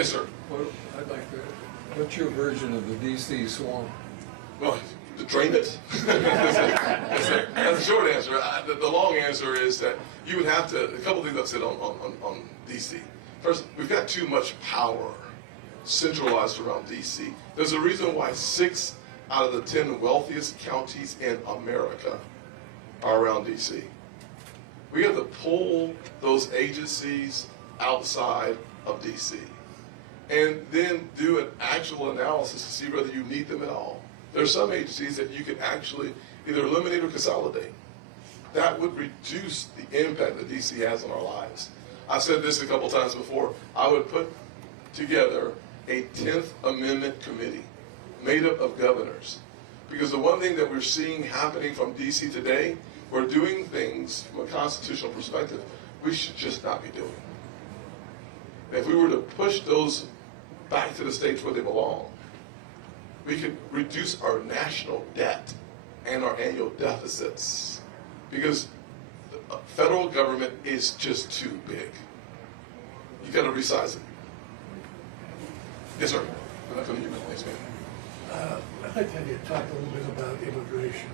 Yes, sir. Well, I'd like to, what's your version of the DC swamp? Well, to drain it? That's the short answer. The long answer is that you would have to, a couple of things I've said on DC. First, we've got too much power centralized around DC. There's a reason why 6 out of the 10 wealthiest counties in America are around DC. We have to pull those agencies outside of DC and then do an actual analysis to see whether you need them at all. There are some agencies that you can actually either eliminate or consolidate. That would reduce the impact that DC has on our lives. I've said this a couple times before. I would put together a 10th Amendment committee made up of governors. Because the one thing that we're seeing happening from DC today, we're doing things from a constitutional perspective we should just not be doing. If we were to push those back to the states where they belong, we could reduce our national debt and our annual deficits, because the federal government is just too big. You got to resize it. Yes, sir. Yes, ma'am. I'd like to have you talk a little bit about immigration.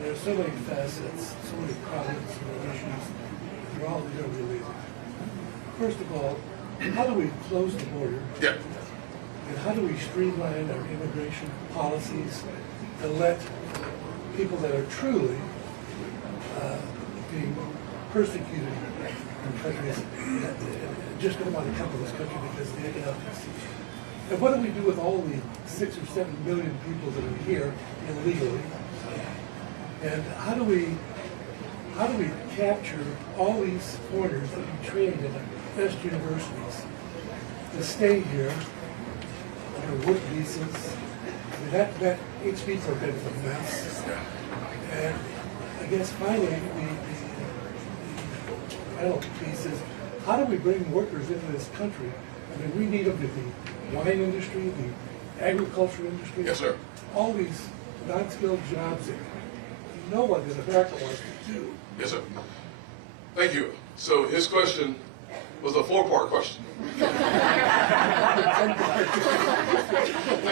There are so many facets, so many problems and issues. They're all interrelated. First of all, how do we close the border? Yeah. And how do we streamline our immigration policies to let people that are truly being persecuted in countries that just don't want to come to this country because of the economic situation? And what do we do with all the 6 or 7 million people that are here illegally? And how do we capture all these foreigners that we trained in the best universities to stay here under work visas? I mean, that HB program is a mess. And I guess finally the final piece is, how do we bring workers into this country? I mean, we need them to the wine industry, the agriculture industry. Yes, sir. All these non-skilled jobs that no one in America wants to do. Yes, sir. Thank you. So his question was a 4-part question. I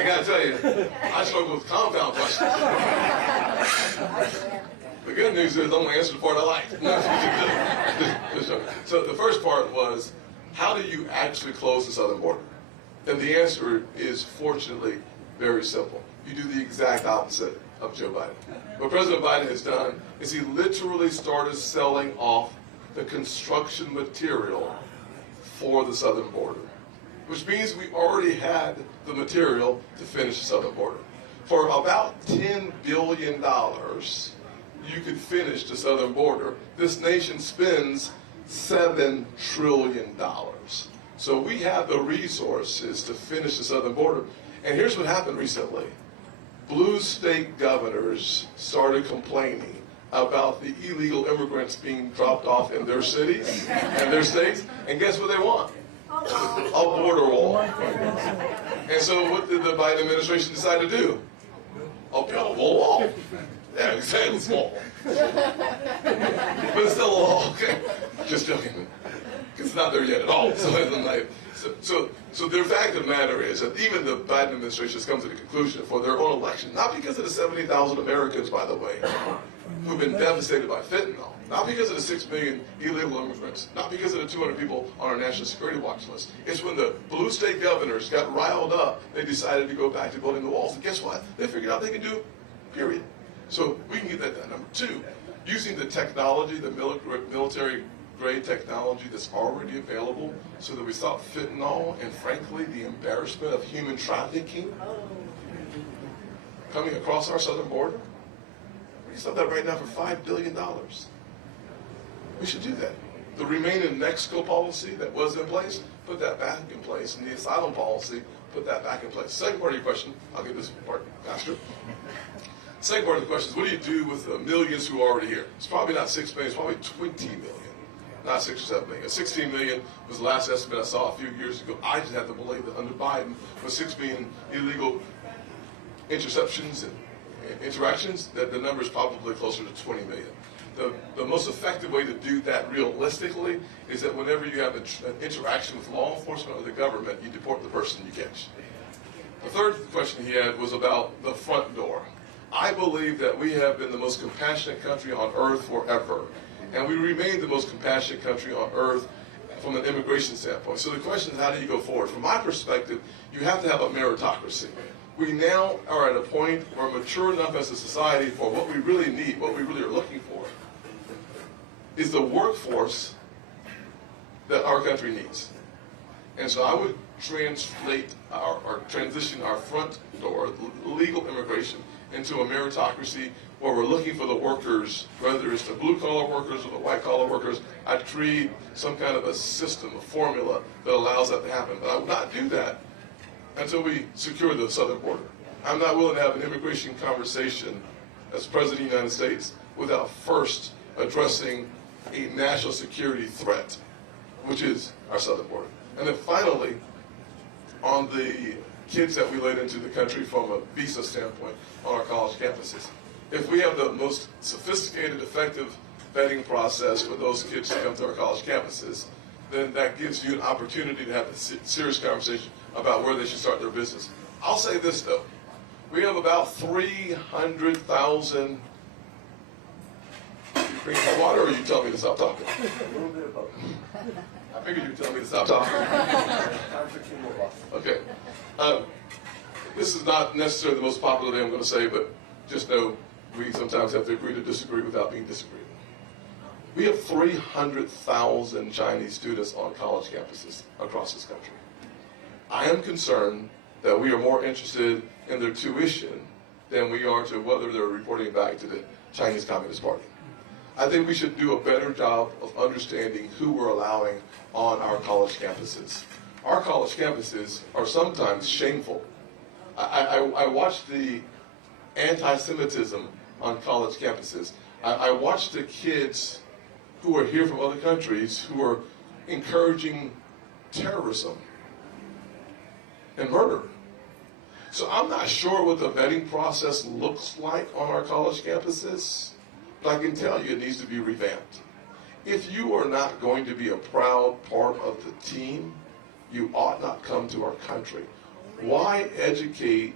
gotta tell you, I struggle with compound questions. The good news is I'm gonna answer the part I like. So the first part was, how do you actually close the southern border? And the answer is, fortunately, very simple. You do the exact opposite of Joe Biden. What President Biden has done is he literally started selling off the construction material for the southern border, which means we already had the material to finish the southern border. For about $10 billion, you could finish the southern border. This nation spends $7 trillion. So we have the resources to finish the southern border. And here's what happened recently. Blue state governors started complaining about the illegal immigrants being dropped off in their cities and their states. And guess what they want? A border wall. And so what did the Biden administration decide to do? A buildable wall. Yeah, exactly, small. But it's still a wall, okay? Just joking. It's not there yet at all. So the fact of the matter is that even the Biden administration has come to the conclusion for their own election, not because of the 70,000 Americans, by the way, who've been devastated by fentanyl, not because of the 6 million illegal immigrants, not because of the 200 people on our national security watch list. It's when the blue state governors got riled up, they decided to go back to building the walls. And guess what? They figured out they can do, period. So we can get that done. Number 2, using the technology, the military-grade technology that's already available so that we stop fentanyl and, frankly, the embarrassment of human trafficking coming across our southern border. We can stop that right now for $5 billion. We should do that. The Remain in Mexico policy that was in place, put that back in place. And the asylum policy, put that back in place. Second part of your question, I'll get this part faster. Second part of the question is, what do you do with the millions who are already here? It's probably not 6 million, it's probably 20 million. Not 6 or 7 million. 16 million was the last estimate I saw a few years ago. I just have to believe that under Biden, with 6 million illegal interceptions and interactions, that the number is probably closer to 20 million. the most effective way to do that realistically is that whenever you have an interaction with law enforcement or the government, you deport the person you catch. The third question he had was about the front door. I believe that we have been the most compassionate country on earth forever, and we remain the most compassionate country on earth from an immigration standpoint. So the question is, how do you go forward? From my perspective, you have to have a meritocracy. We now are at a point where we're mature enough as a society for what we really need, what we really are looking for, is the workforce that our country needs. And so I would translate or transition our front door, legal immigration, into a meritocracy where we're looking for the workers, whether it's the blue-collar workers or the white-collar workers. I'd create some kind of a system, a formula that allows that to happen. But I would not do that until we secure the southern border. I'm not willing to have an immigration conversation as President of the United States without first addressing a national security threat, which is our southern border. And then finally, on the kids that we let into the country from a visa standpoint on our college campuses, if we have the most sophisticated, effective vetting process for those kids to come to our college campuses, then that gives you an opportunity to have a serious conversation about where they should start their business. I'll say this though, we have about 300,000. You bring me water, or you tell me to stop talking? A little bit of both. I figured you'd tell me to stop talking. Time for two more bucks. Okay. This is not necessarily the most popular thing I'm going to say, but just know we sometimes have to agree to disagree without being disagreed. We have 300,000 Chinese students on college campuses across this country. I am concerned that we are more interested in their tuition than we are to whether they're reporting back to the Chinese Communist Party. I think we should do a better job of understanding who we're allowing on our college campuses. Our college campuses are sometimes shameful. I watch the anti-Semitism on college campuses. I watch the kids who are here from other countries who are encouraging terrorism and murder. So I'm not sure what the vetting process looks like on our college campuses, but I can tell you it needs to be revamped. If you are not going to be a proud part of the team, you ought not come to our country. Why educate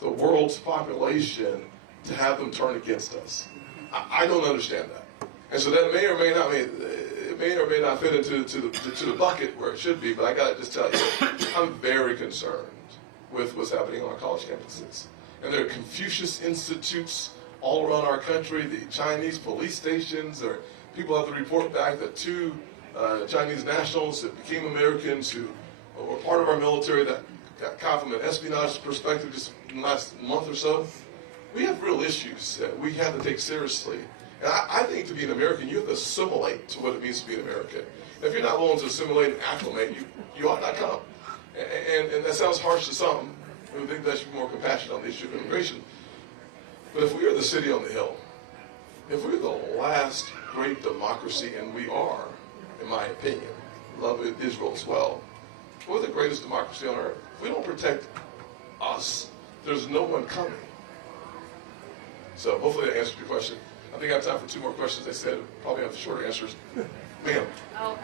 the world's population to have them turn against us? I don't understand that. And so that may or may not fit into the bucket where it should be, but I got to just tell you, I'm very concerned with what's happening on our college campuses. And there are Confucius institutes all around our country, the Chinese police stations, or people have to report back that 2 Chinese nationals that became Americans who were part of our military that got caught from an espionage perspective just in the last month or so. We have real issues that we have to take seriously. And I think to be an American, you have to assimilate to what it means to be an American. If you're not willing to assimilate and acclimate, you ought not come. And that sounds harsh to some who think that should be more compassionate on the issue of immigration. But if we are the city on the hill, if we're the last great democracy, and we are, in my opinion, love Israel as well, we're the greatest democracy on earth. If we don't protect us, there's no one coming. So hopefully that answered your question. I think I have time for 2 more questions. They said probably have the shorter answers. Ma'am. Oh,